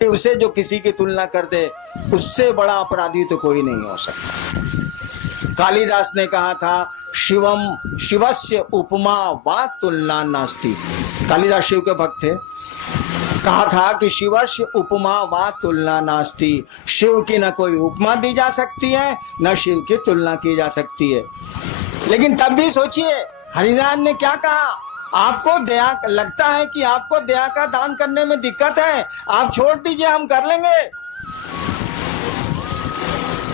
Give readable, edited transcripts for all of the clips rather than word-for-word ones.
उसे जो किसी की तुलना कर दे, उससे बड़ा अपराधी तो कोई नहीं हो सकता। कालिदास ने कहा था शिवम शिवस्य उपमा वा तुलना नास्ति। कालिदास शिव के भक्त थे। कहा था कि शिवस्य उपमा वा तुलना नास्ति। शिव की न कोई उपमा दी जा सकती है, न शिव की तुलना की जा सकती है। लेकिन तब भी सोचिए हरिदास ने क्या कहा। आपको दया लगता है कि आपको दया का दान करने में दिक्कत है, आप छोड़ दीजिए, हम कर लेंगे।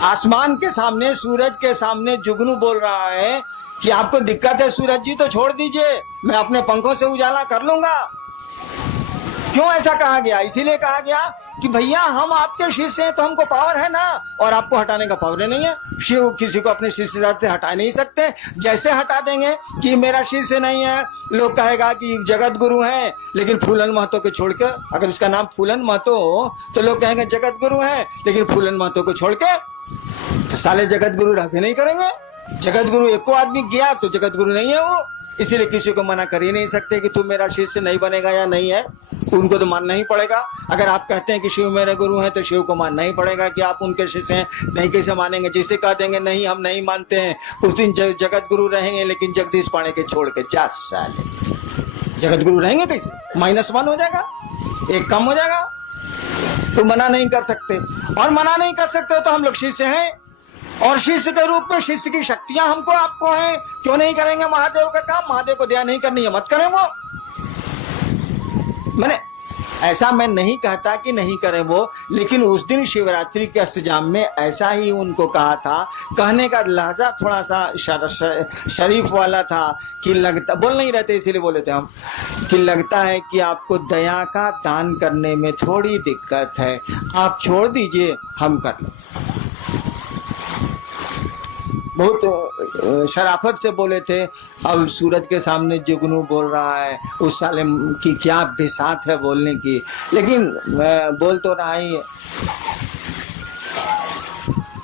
आसमान के सामने, सूरज के सामने जुगनू बोल रहा है कि आपको दिक्कत है सूरज जी, तो छोड़ दीजिए, मैं अपने पंखों से उजाला कर लूंगा। क्यों ऐसा कहा गया? इसीलिए कहा गया कि भैया हम आपके शिष्य हैं तो हमको पावर है ना, और आपको हटाने का पावर नहीं है। शिव किसी को अपने शिष्य से हटा नहीं सकते। जैसे हटा देंगे कि मेरा शिष्य नहीं है, लोग कहेगा कि जगत गुरु है, लेकिन फूलन महतो को छोड़ के, अगर उसका नाम फूलन महतो हो तो लोग कहेंगे जगत गुरु है, लेकिन फूलन महतो को छोड़ के तो साले जगत गुरु रहते नहीं करेंगे। जगत गुरु एको आदमी गया तो जगत गुरु नहीं है वो। इसीलिए किसी को मना कर ही नहीं सकते कि तू मेरा शिष्य नहीं बनेगा या नहीं है, उनको तो मानना ही पड़ेगा। अगर आप कहते हैं कि शिव मेरे गुरु हैं तो शिव को मानना ही पड़ेगा कि आप उनके शिष्य हैं। नहीं कैसे मानेंगे? जिसे कह देंगे नहीं हम नहीं मानते हैं, उस दिन जगत गुरु रहेंगे, लेकिन जगदीश पांडे के छोड़ के 4 साल जगत गुरु रहेंगे कैसे? -1 हो जाएगा, 1 कम हो जाएगा। तो मना नहीं कर सकते, और मना नहीं कर सकते तो हम लोग शिष्य हैं, और शिष्य के रूप में शिष्य की शक्तियां हमको आपको हैं। क्यों नहीं करेंगे महादेव का काम? महादेव को दया नहीं करनी है, मत करें वो। मैंने ऐसा मैं नहीं कहता कि नहीं करें वो, लेकिन उस दिन शिवरात्रि के अष्टजाम में ऐसा ही उनको कहा था। कहने का लहजा थोड़ा सा शरीफ वाला था कि लगता, बोल नहीं रहते इसीलिए बोले थे हम, कि लगता है कि आपको दया का दान करने में थोड़ी दिक्कत है, आप छोड़ दीजिए, हम कर लें। बहुत शराफत से बोले थे। अब सूरज के सामने जुगनू बोल रहा है, उस साले की क्या बिसात है बोलने की, लेकिन बोल तो रहा ही है।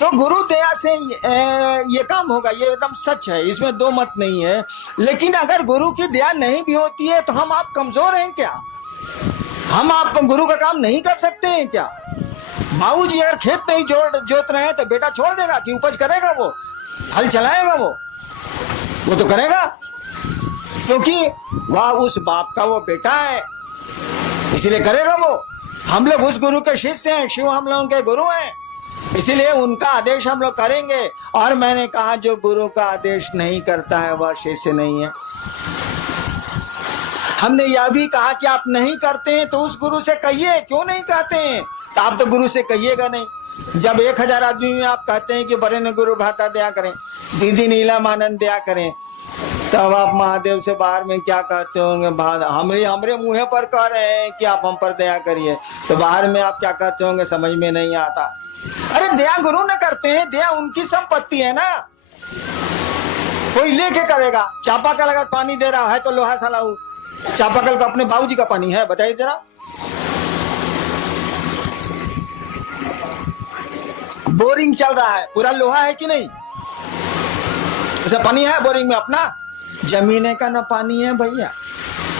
तो गुरु दया से ये काम होगा, ये एकदम सच है, इसमें दो मत नहीं है। लेकिन अगर गुरु की दया नहीं भी होती है तो हम आप कमजोर हैं क्या? हम आप गुरु का काम नहीं कर सकते हैं क्या? बाबूजी अगर खेत नहीं जोत रहे हैं तो बेटा छोड़ देगा कि उपज करेगा? वो हल चलाएगा, वो तो करेगा, क्योंकि वह उस बाप का वो बेटा है, इसीलिए करेगा वो। हम लोग उस गुरु के शिष्य हैं, शिव हम लोगों के गुरु हैं, इसीलिए उनका आदेश हम लोग करेंगे। और मैंने कहा जो गुरु का आदेश नहीं करता है वह शिष्य नहीं है। हमने यह भी कहा कि आप नहीं करते हैं तो उस गुरु से कहिए, क्यों नहीं कहते हैं? तो आप तो गुरु से कहिएगा नहीं। जब 1000 आदमी में आप कहते हैं कि बड़े ने गुरु भाता दया करें, दीदी नीलम आनंद दया करें, तब आप महादेव से बाहर में क्या कहते होंगे? हमरे मुंह पर कह रहे हैं कि आप हम पर दया करिए, तो बाहर में आप क्या कहते होंगे? समझ में नहीं आता। अरे दया गुरु ने करते हैं, दया उनकी संपत्ति है ना, कोई लेके करेगा। चापाकल अगर पानी दे रहा है तो लोहा साला चापाकल का अपने बाबूजी का पानी है, बताइए जरा। बोरिंग चल रहा है, पूरा लोहा है कि नहीं? ऐसा पानी है बोरिंग में अपना? जमीने का ना पानी है भैया।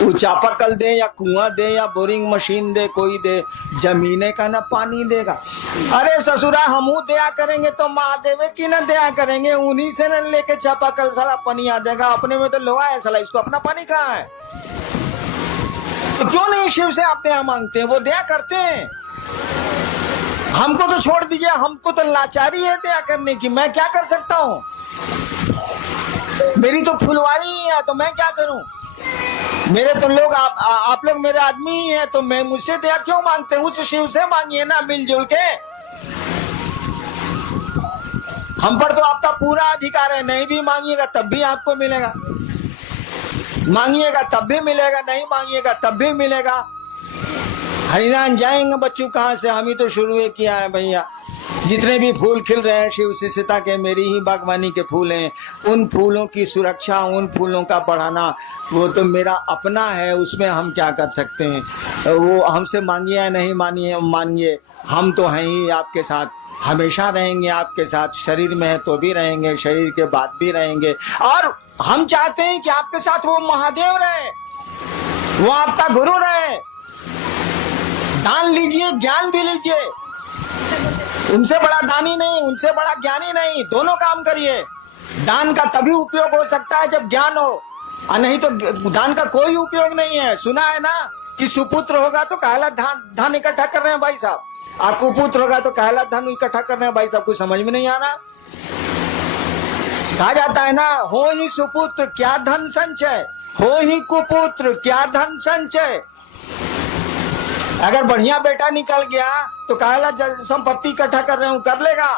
वो चापाकल दे या कुआं दे या बोरिंग मशीन दे, कोई दे, जमीने का ना पानी देगा। अरे ससुरा हमू दया करेंगे तो महादेव की ना दया करेंगे, उन्हीं से न लेके चापाकल साला पानी आ देगा। अपने में तो लोहा है साला, इसको अपना पानी कहाँ है? तो क्यों नहीं शिव से आप दया मांगते हैं? वो दया करते हैं। हमको तो छोड़ दीजिए, हमको तो लाचारी है दया करने की, मैं क्या कर सकता हूँ? मेरी तो फुलवारी ही है, तो मैं क्या करूं? मेरे तो लोग आप लोग मेरे आदमी ही हैं, तो मैं मुझसे दया क्यों मांगते हैं? उस शिव से मांगिए ना मिलजुल के। हम पर तो आपका पूरा अधिकार है, नहीं भी मांगिएगा तब भी आपको मिलेगा, मांगिएगा तब भी मिलेगा, नहीं मांगिएगा तब भी मिलेगा। हरिदान जाएंगे बच्चों कहाँ से? हम ही तो शुरू किया है भैया। जितने भी फूल खिल रहे हैं शिव शिष्यता के, मेरी ही बागवानी के फूल हैं। उन फूलों की सुरक्षा, उन फूलों का बढ़ाना वो तो मेरा अपना है, उसमें हम क्या कर सकते हैं? वो हमसे मांगिए या नहीं मानिए, हम तो हैं ही आपके साथ, हमेशा रहेंगे आपके साथ। शरीर में है तो भी रहेंगे, शरीर के बाद भी रहेंगे। और हम चाहते हैं कि आपके साथ वो महादेव रहे, वो आपका गुरु रहे, दान लीजिए, ज्ञान भी लीजिए। उनसे बड़ा दानी नहीं, उनसे बड़ा ज्ञानी नहीं, दोनों काम करिए। दान का तभी उपयोग हो सकता है जब ज्ञान हो, और नहीं तो दान का कोई उपयोग नहीं है। सुना है ना कि सुपुत्र होगा तो कहला धन इकट्ठा कर रहे हैं भाई साहब, और कुपुत्र होगा तो कहला धन इकट्ठा कर रहे हैं भाई साहब। कुछ समझ में नहीं आ रहा। कहा जाता है ना, हो ही सुपुत्र क्या धन संचय, हो ही कुपुत्र क्या धन संचय। अगर बढ़िया बेटा निकल गया तो कहला संपत्ति इकट्ठा कर रहे हूं, कर लेगा।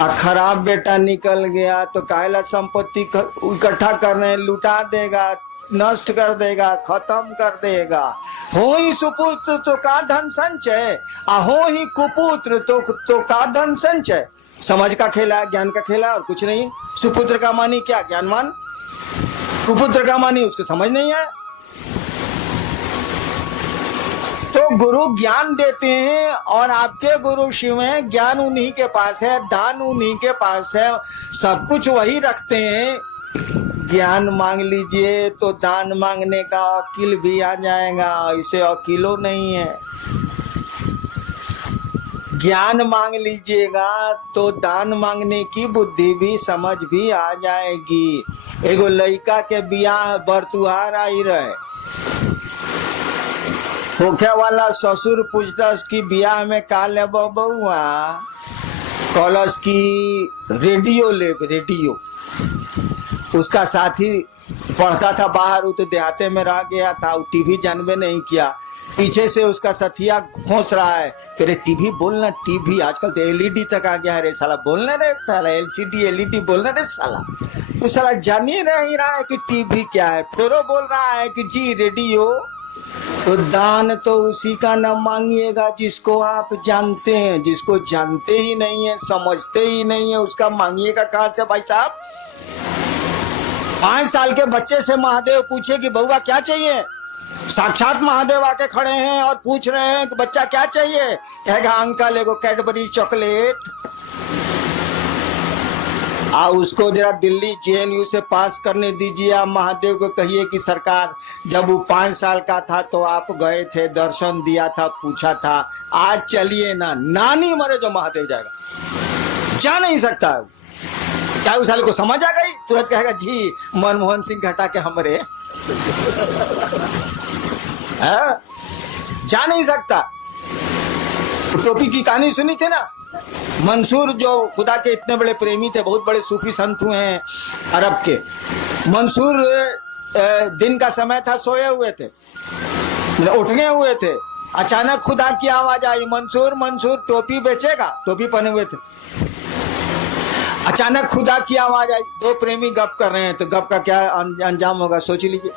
और खराब बेटा निकल गया तो कहला संपत्ति इकट्ठा कर रहे हैं, लुटा देगा, नष्ट कर देगा, खत्म कर देगा। हो ही सुपुत्र तो का धन संचय, हो ही कुपुत्र तो का धन संचय। समझ का खेला, ज्ञान का खेला, और कुछ नहीं। सुपुत्र का मानी क्या, ज्ञानवान। कुपुत्र का मानी उसको समझ नहीं है। तो गुरु ज्ञान देते हैं, और आपके गुरु शिव हैं, ज्ञान उन्हीं के पास है, दान उन्हीं के पास है, सब कुछ वही रखते हैं। ज्ञान मांग लीजिए तो दान मांगने का अकील भी आ जाएगा, इसे अकीलो नहीं है। ज्ञान मांग लीजिएगा तो दान मांगने की बुद्धि भी, समझ भी आ जाएगी। एगो लड़का के बियाह बरतुहार आई रहे, होखे वाला ससुर पूछलस कि बियाह में का ले बउआ, कहलस कि रेडियो ले, रेडियो। उसका साथी पढ़ता था बाहर, वो तो देहाते में रह गया था, वो टीवी जानबे नहीं किया। पीछे से उसका साथिया खोस रहा है, तेरे टीवी बोलना, टीवी आजकल तो एलईडी तक आ गया है रे साला, बोलना रे साला, एलसीडी एलईडी बोलना रे साला। वो साला जान ही नहीं रहा है कि टीवी क्या है, फिर वो बोल रहा है कि जी रेडियो। तो दान तो उसी का न मांगिएगा जिसको आप जानते हैं, जिसको जानते ही नहीं है, समझते ही नहीं है, उसका मांगिएगा कहां से भाई साहब। 5 साल के बच्चे से महादेव पूछे कि बउआ क्या चाहिए, साक्षात महादेव आके खड़े हैं और पूछ रहे हैं कि बच्चा क्या चाहिए, कहेगा अंकल एगो कैडबरी चॉकलेट। उसको जरा दिल्ली जेएनयू से पास करने दीजिए। आप महादेव को कहिए कि सरकार, जब वो 5 साल का था तो आप गए थे, दर्शन दिया था, पूछा था, आज चलिए ना, नानी मरे जो महादेव जाएगा, जा नहीं सकता। क्या उस साले को समझ आ गई, तुरंत कहेगा जी मनमोहन सिंह घटा के हमरे जा नहीं सकता। टोपी की कहानी सुनी थी ना, मंसूर जो खुदा के इतने बड़े प्रेमी थे, बहुत बड़े सूफी संत हुए हैं अरब के। मंसूर दिन का समय था, सोए हुए थे, उठ गए हुए थे, अचानक खुदा की आवाज आई, मंसूर मंसूर टोपी बेचेगा, टोपी पहने हुए थे। अचानक खुदा की आवाज आई, 2 प्रेमी गप कर रहे हैं, तो गप का क्या अंजाम होगा सोच लीजिए।